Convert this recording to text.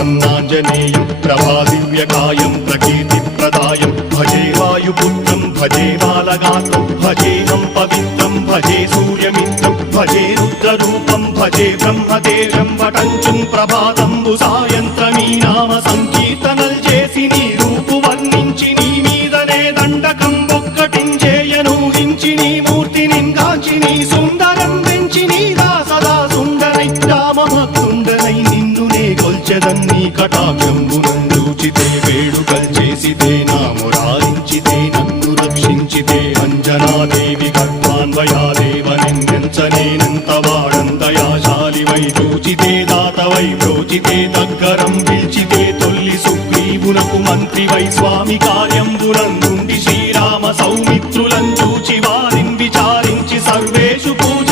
प्रसन्नाञ्जनेयं प्रभादिव्यकायं प्रकीर्तिप्रदायं भजे वायुपुत्रं भजे बालगात्रं भजेऽहं पवित्रं भजे सूर्यमित्रं भजे रुद्ररूपं भजे ब्रह्मदेवं वटञ्चुं प्रभाతంబు సాయంత్రమీ నామ సంకీర్తనల్ చేసి నీ రూపు వర్ణించి నీ మీదనే దండకం ఒక్కటించేయను హించి నీ మూర్తిని గాంచి నీ సుందరం వెంచి నీ దాసదా సుందరై రామభక్తుండనై నిన్నునే కొల్చెదన్ని కటాక్షంబునందూచితే వేడుకల్ చేసితే నా మురారించితే నన్ను రక్షించితే అంజనాదేవి కర్మాన్వయాదేవనెంచనేనంత వాడంతయాశాలివై చూచితే దాతవై ప్రోచితే దగ్గరం పిలిచితే తొల్లి సుగ్రీవునకు మంత్రివై స్వామి కార్యంబునందుండి శ్రీరామ సౌమిత్రులం చూచి వారిని విచారించి సర్వేషు పూజ